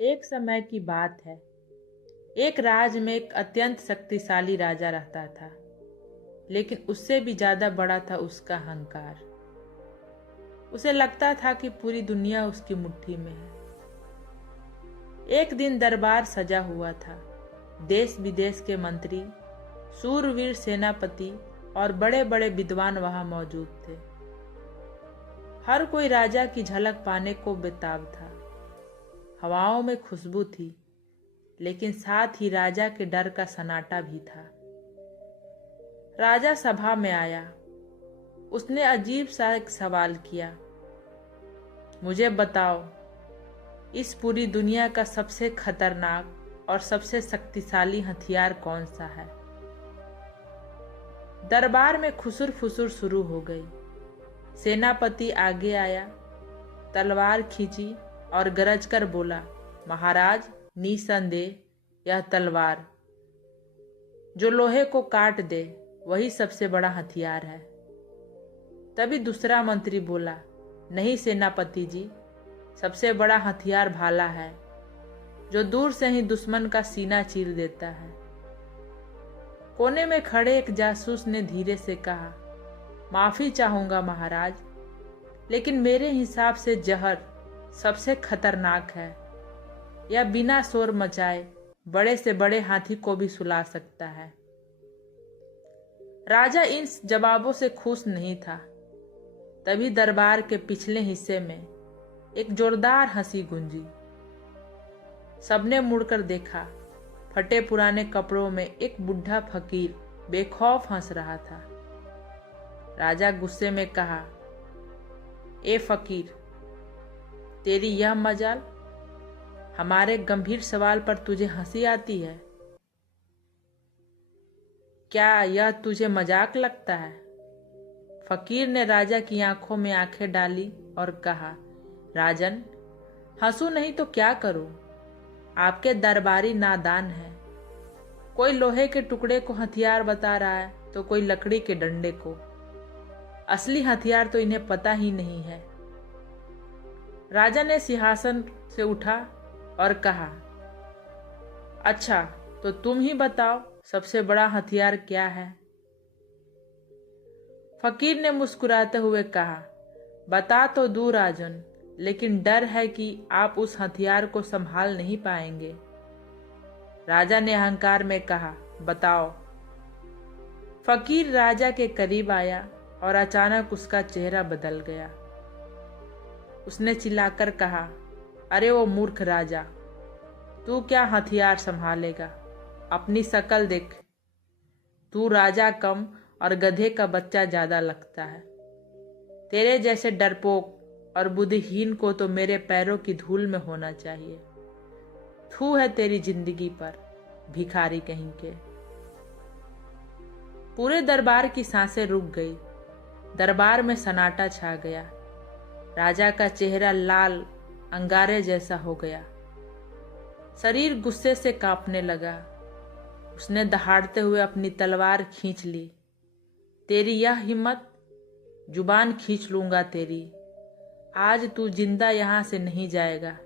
एक समय की बात है। एक राज्य में एक अत्यंत शक्तिशाली राजा रहता था, लेकिन उससे भी ज्यादा बड़ा था उसका अहंकार। उसे लगता था कि पूरी दुनिया उसकी मुट्ठी में है। एक दिन दरबार सजा हुआ था। देश विदेश के मंत्री, सूरवीर सेनापति और बड़े बड़े विद्वान वहां मौजूद थे। हर कोई राजा की झलक पाने को बेताब था। हवाओं में खुशबू थी, लेकिन साथ ही राजा के डर का सन्नाटा भी था। राजा सभा में आया। उसने अजीब सा एक सवाल किया, मुझे बताओ, इस पूरी दुनिया का सबसे खतरनाक और सबसे शक्तिशाली हथियार कौन सा है? दरबार में खुसुर फुसुर शुरू हो गई। सेनापति आगे आया, तलवार खींची और गरज कर बोला, महाराज, निसंदेह यह तलवार जो लोहे को काट दे वही सबसे बड़ा हथियार है। तभी दूसरा मंत्री बोला, नहीं सेनापति जी, सबसे बड़ा हथियार भाला है, जो दूर से ही दुश्मन का सीना चीर देता है। कोने में खड़े एक जासूस ने धीरे से कहा, माफी चाहूंगा महाराज, लेकिन मेरे हिसाब से जहर सबसे खतरनाक है। यह बिना शोर मचाए बड़े से बड़े हाथी को भी सुला सकता है। राजा इन जवाबों से खुश नहीं था। तभी दरबार के पिछले हिस्से में एक जोरदार हंसी गूंजी। सबने मुड़कर देखा। फटे पुराने कपड़ों में एक बुढ़ा फकीर बेखौफ हंस रहा था। राजा गुस्से में कहा, ए फकीर, तेरी यह मजाल, हमारे गंभीर सवाल पर तुझे हंसी आती है? क्या यह तुझे मजाक लगता है? फकीर ने राजा की आंखों में आंखें डाली और कहा, राजन, हंसू नहीं तो क्या करूं? आपके दरबारी नादान हैं। कोई लोहे के टुकड़े को हथियार बता रहा है तो कोई लकड़ी के डंडे को। असली हथियार तो इन्हें पता ही नहीं है। राजा ने सिंहासन से उठा और कहा, अच्छा, तो तुम ही बताओ सबसे बड़ा हथियार क्या है? फकीर ने मुस्कुराते हुए कहा, बता तो दूं राजन, लेकिन डर है कि आप उस हथियार को संभाल नहीं पाएंगे। राजा ने अहंकार में कहा, बताओ। फकीर राजा के करीब आया और अचानक उसका चेहरा बदल गया। उसने चिल्लाकर कहा, अरे वो मूर्ख राजा, तू क्या हथियार संभालेगा? अपनी शक्ल देख। तू राजा कम और गधे का बच्चा ज्यादा लगता है। तेरे जैसे डरपोक और बुद्धिहीन को तो मेरे पैरों की धूल में होना चाहिए। थू है तेरी जिंदगी पर, भिखारी कहीं के। पूरे दरबार की सांसें रुक गई। दरबार में सन्नाटा छा गया। राजा का चेहरा लाल अंगारे जैसा हो गया। शरीर गुस्से से कांपने लगा। उसने दहाड़ते हुए अपनी तलवार खींच ली। तेरी यह हिम्मत, जुबान खींच लूंगा तेरी। आज तू जिंदा यहां से नहीं जाएगा।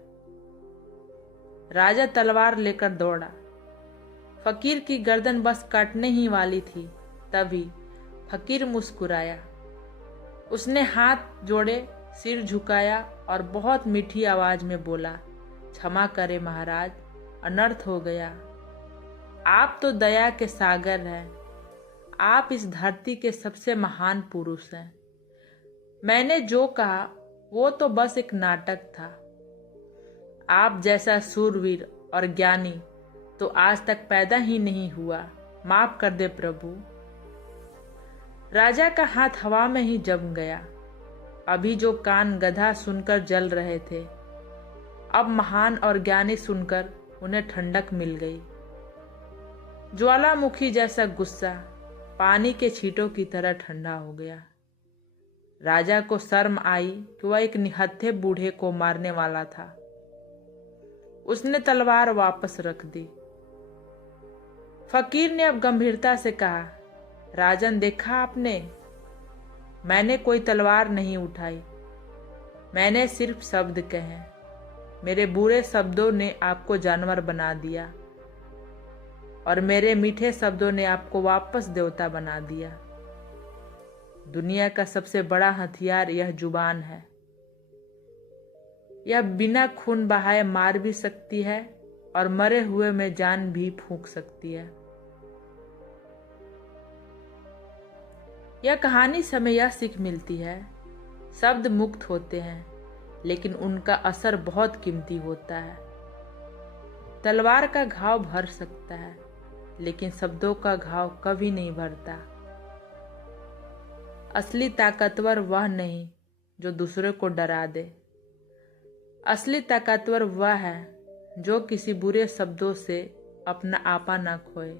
राजा तलवार लेकर दौड़ा। फकीर की गर्दन बस काटने ही वाली थी। तभी फकीर मुस्कुराया। उसने हाथ जोड़े, सिर झुकाया और बहुत मीठी आवाज में बोला, क्षमा करे महाराज, अनर्थ हो गया। आप तो दया के सागर हैं। आप इस धरती के सबसे महान पुरुष हैं। मैंने जो कहा वो तो बस एक नाटक था। आप जैसा सूरवीर और ज्ञानी तो आज तक पैदा ही नहीं हुआ। माफ कर दे प्रभु। राजा का हाथ हवा में ही जम गया। अभी जो कान गधा सुनकर जल रहे थे, अब महान और ज्ञानी सुनकर उन्हें ठंडक मिल गई। ज्वालामुखी जैसा गुस्सा पानी के छींटों की तरह ठंडा हो गया। राजा को शर्म आई कि वह एक निहत्थे बूढ़े को मारने वाला था। उसने तलवार वापस रख दी। फकीर ने अब गंभीरता से कहा, राजन, देखा आपने, मैंने कोई तलवार नहीं उठाई। मैंने सिर्फ शब्द कहे। मेरे बुरे शब्दों ने आपको जानवर बना दिया और मेरे मीठे शब्दों ने आपको वापस देवता बना दिया। दुनिया का सबसे बड़ा हथियार यह जुबान है। यह बिना खून बहाए मार भी सकती है और मरे हुए में जान भी फूंक सकती है। यह कहानी से हमें यह सीख मिलती है, शब्द मुक्त होते हैं लेकिन उनका असर बहुत कीमती होता है। तलवार का घाव भर सकता है लेकिन शब्दों का घाव कभी नहीं भरता। असली ताकतवर वह नहीं जो दूसरे को डरा दे। असली ताकतवर वह है जो किसी बुरे शब्दों से अपना आपा ना खोए।